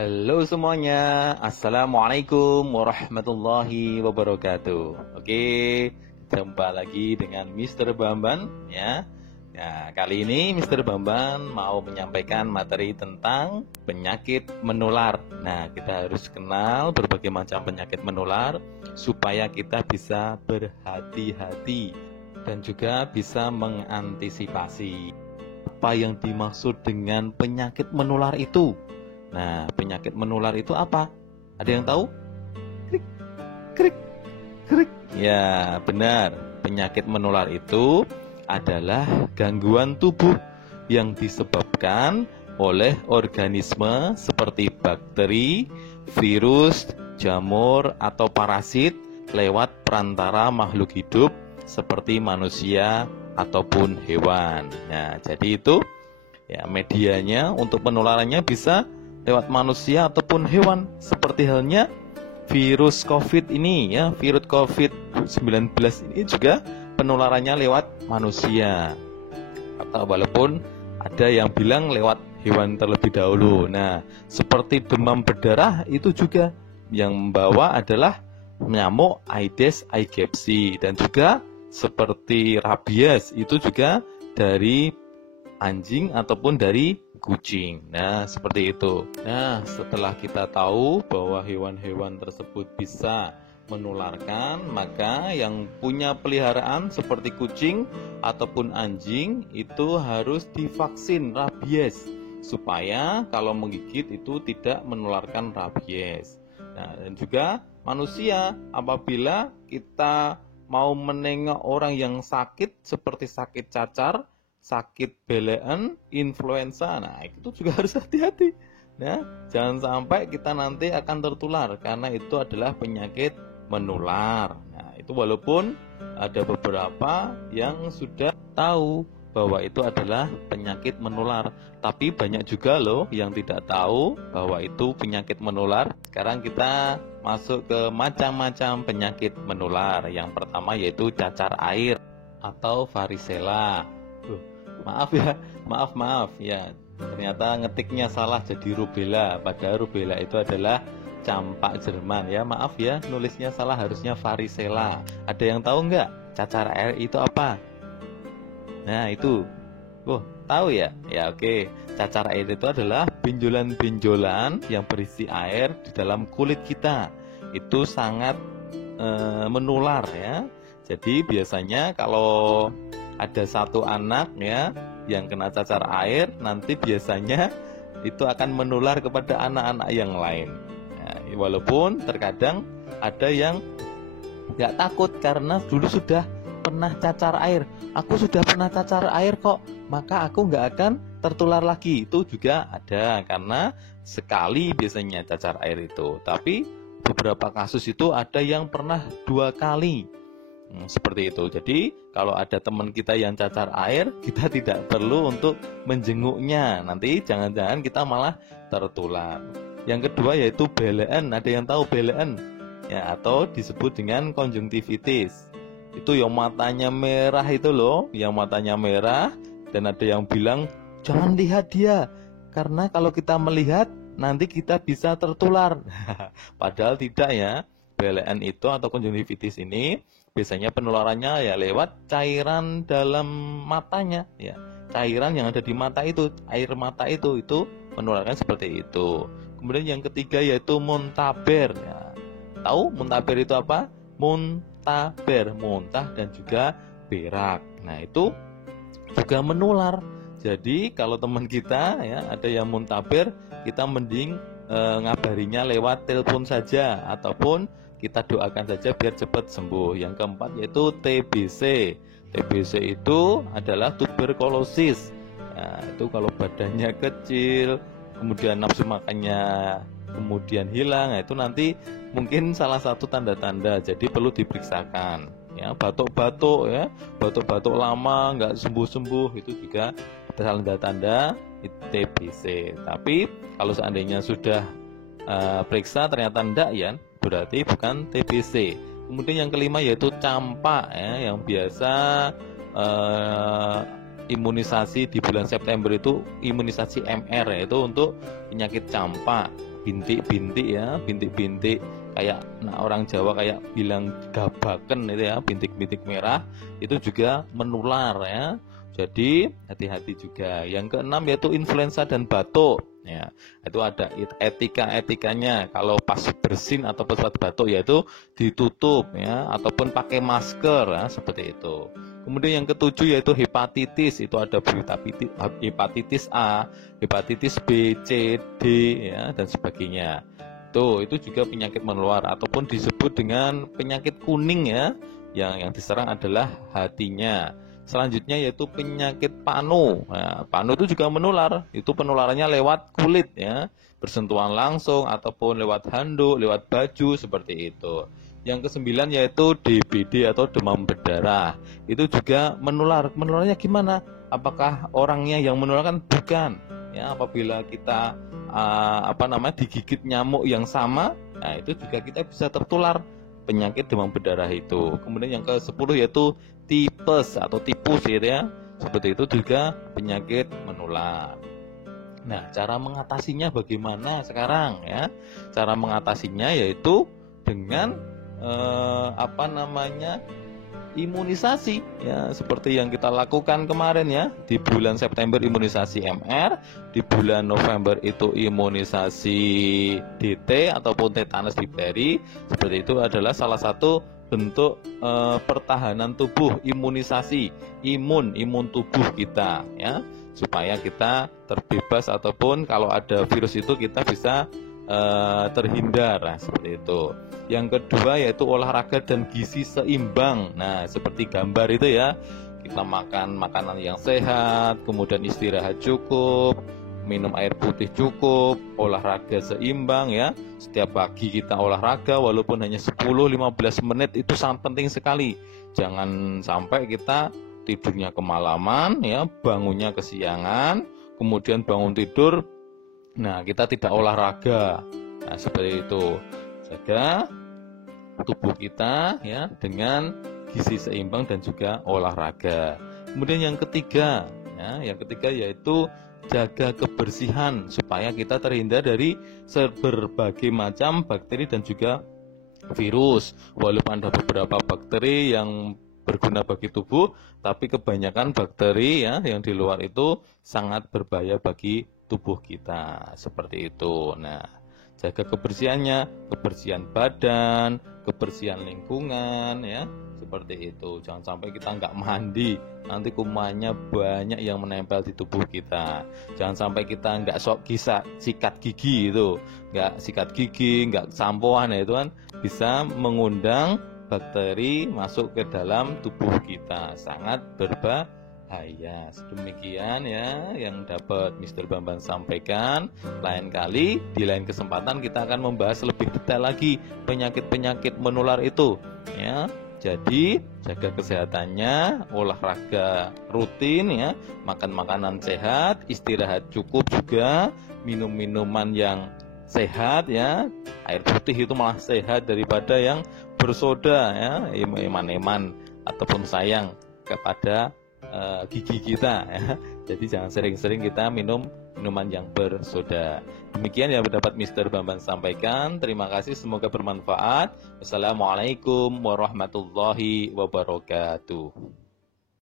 Halo semuanya, Assalamualaikum warahmatullahi wabarakatuh. Oke, jumpa lagi dengan Mr. Bamban ya. Nah, kali ini Mr. Bamban mau menyampaikan materi tentang penyakit menular. Nah, kita harus kenal berbagai macam penyakit menular supaya kita bisa berhati-hati dan juga bisa mengantisipasi apa yang dimaksud dengan penyakit menular itu. Nah, penyakit menular itu apa? Ada yang tahu? Krik, krik, krik. Ya, benar. Penyakit menular itu adalah gangguan tubuh yang disebabkan oleh organisme seperti bakteri, virus, jamur, atau parasit lewat perantara makhluk hidup seperti manusia ataupun hewan. Nah, jadi itu ya medianya untuk penularannya bisa lewat manusia ataupun hewan, seperti halnya virus COVID ini ya, virus COVID-19 ini juga penularannya lewat manusia. Atau walaupun ada yang bilang lewat hewan terlebih dahulu. Nah, seperti demam berdarah itu juga yang membawa adalah nyamuk Aedes aegypti, dan juga seperti rabies itu juga dari anjing ataupun dari kucing. Nah, seperti itu. Nah, setelah kita tahu bahwa hewan-hewan tersebut bisa menularkan, maka yang punya peliharaan seperti kucing ataupun anjing itu harus divaksin rabies supaya kalau menggigit itu tidak menularkan rabies. Nah, dan juga manusia, apabila kita mau menengok orang yang sakit seperti sakit cacar, sakit belean, influenza, nah itu juga harus hati-hati. Nah, jangan sampai kita nanti akan tertular karena itu adalah penyakit menular. Nah, itu walaupun ada beberapa yang sudah tahu bahwa itu adalah penyakit menular, tapi banyak juga loh yang tidak tahu bahwa itu penyakit menular. Sekarang kita masuk ke macam-macam penyakit menular. Yang pertama yaitu cacar air atau varicella. Maaf ya, ternyata ngetiknya salah jadi rubella, padahal rubella itu adalah campak Jerman ya. Maaf ya, nulisnya salah, harusnya varicella. Ada yang tahu nggak cacar air itu apa? Nah itu, tahu ya? Ya oke. Cacar air itu adalah benjolan-benjolan yang berisi air di dalam kulit kita. Itu sangat menular ya. Jadi biasanya kalau ada satu anak ya yang kena cacar air, nanti biasanya itu akan menular kepada anak-anak yang lain. Nah, walaupun terkadang ada yang nggak takut karena dulu sudah pernah cacar air. Aku sudah pernah cacar air kok, maka aku nggak akan tertular lagi. Itu juga ada, karena sekali biasanya cacar air itu. Tapi beberapa kasus itu ada yang pernah 2 kali. Seperti itu. Jadi kalau ada teman kita yang cacar air, kita tidak perlu untuk menjenguknya. Nanti jangan-jangan kita malah tertular. Yang kedua yaitu belean. Ada yang tahu belean? Ya, atau disebut dengan konjungtivitis. Itu yang matanya merah itu loh, yang matanya merah, dan ada yang bilang jangan lihat dia, karena kalau kita melihat nanti kita bisa tertular. Padahal tidak ya. Belean itu atau konjungtivitis ini biasanya penularannya ya lewat cairan dalam matanya ya. Cairan yang ada di mata itu, air mata itu menularkan seperti itu. Kemudian yang ketiga yaitu muntaber ya. Tahu muntaber itu apa? Muntaber, muntah dan juga berak. Nah, itu juga menular. Jadi kalau teman kita ya ada yang muntaber, kita mending ngabarinya lewat telepon saja ataupun kita doakan saja biar cepat sembuh. Yang keempat yaitu TBC. TBC itu adalah tuberkulosis. Nah, itu kalau badannya kecil, kemudian nafsu makannya kemudian hilang, nah itu nanti mungkin salah satu tanda-tanda. Jadi perlu diperiksakan. Ya, batuk-batuk ya, batuk-batuk lama nggak sembuh-sembuh, itu juga tanda-tanda TBC. Tapi kalau seandainya sudah periksa ternyata enggak ya, berarti bukan TBC. Kemudian yang kelima yaitu campak ya, yang biasa imunisasi di bulan September itu imunisasi MR, yaitu untuk penyakit campak. bintik-bintik ya, bintik-bintik kayak orang Jawa kayak bilang gabaken itu ya, bintik-bintik merah itu juga menular ya. Jadi hati-hati juga. Yang keenam yaitu influenza dan batuk. Ya, itu ada etika-etikanya. Kalau pas bersin atau pas batuk yaitu ditutup ya, ataupun pakai masker ya, seperti itu. Kemudian yang ketujuh yaitu hepatitis. Itu ada hepatitis A, hepatitis B, C, D ya, dan sebagainya. Itu juga penyakit menular ataupun disebut dengan penyakit kuning ya. Yang diserang adalah hatinya. Selanjutnya yaitu penyakit panu. Nah, panu itu juga menular. Itu penularannya lewat kulit ya, bersentuhan langsung ataupun lewat handuk, lewat baju seperti itu. Yang kesembilan yaitu DBD atau demam berdarah. Itu juga menular. Menularnya gimana? Apakah orangnya yang menularkan? Bukan. Ya, apabila kita digigit nyamuk yang sama, nah itu juga kita bisa tertular penyakit demam berdarah itu. Kemudian yang ke-10 yaitu tipes atau tipus gitu ya. Seperti itu juga penyakit menular. Nah, cara mengatasinya bagaimana sekarang ya? Cara mengatasinya yaitu dengan imunisasi ya, seperti yang kita lakukan kemarin ya. Di bulan September imunisasi MR, di bulan November itu imunisasi DT ataupun tetanus difteri. Seperti itu adalah salah satu bentuk pertahanan tubuh, imunisasi, imun tubuh kita ya, supaya kita terbebas ataupun kalau ada virus itu kita bisa terhindar. Nah, seperti itu. Yang kedua yaitu olahraga dan gizi seimbang. Nah, seperti gambar itu ya, kita makan makanan yang sehat, kemudian istirahat cukup, minum air putih cukup, olahraga seimbang ya. Setiap pagi kita olahraga walaupun hanya 10-15 menit, itu sangat penting sekali. Jangan sampai kita tidurnya kemalaman ya, bangunnya kesiangan, kemudian bangun tidur kita tidak olahraga. Nah, seperti itu. Jaga tubuh kita ya dengan gizi seimbang dan juga olahraga. Kemudian yang ketiga yaitu jaga kebersihan supaya kita terhindar dari berbagai macam bakteri dan juga virus. Walaupun ada beberapa bakteri yang berguna bagi tubuh, tapi kebanyakan bakteri ya yang di luar itu sangat berbahaya bagi tubuh kita. Seperti itu. Nah, jaga kebersihannya, kebersihan badan, kebersihan lingkungan ya, seperti itu. Jangan sampai kita nggak mandi, nanti kumannya banyak yang menempel di tubuh kita. Jangan sampai kita nggak sikat gigi itu, nggak sikat gigi, nggak sampoan ya, itu kan bisa mengundang bakteri masuk ke dalam tubuh kita, sangat berbahaya. Sedemikian ya yang dapat Mr. Bambang sampaikan. Lain kali, di lain kesempatan kita akan membahas lebih detail lagi penyakit-penyakit menular itu ya. Jadi jaga kesehatannya, olahraga rutin ya, makan makanan sehat, istirahat cukup juga, minum minuman yang sehat ya. Air putih itu malah sehat daripada yang bersoda ya, eman-eman ataupun sayang kepada gigi kita ya. Jadi jangan sering-sering kita minum minuman yang bersoda. Demikian yang dapat Mr. Bambang sampaikan. Terima kasih, semoga bermanfaat. Wassalamualaikum warahmatullahi wabarakatuh.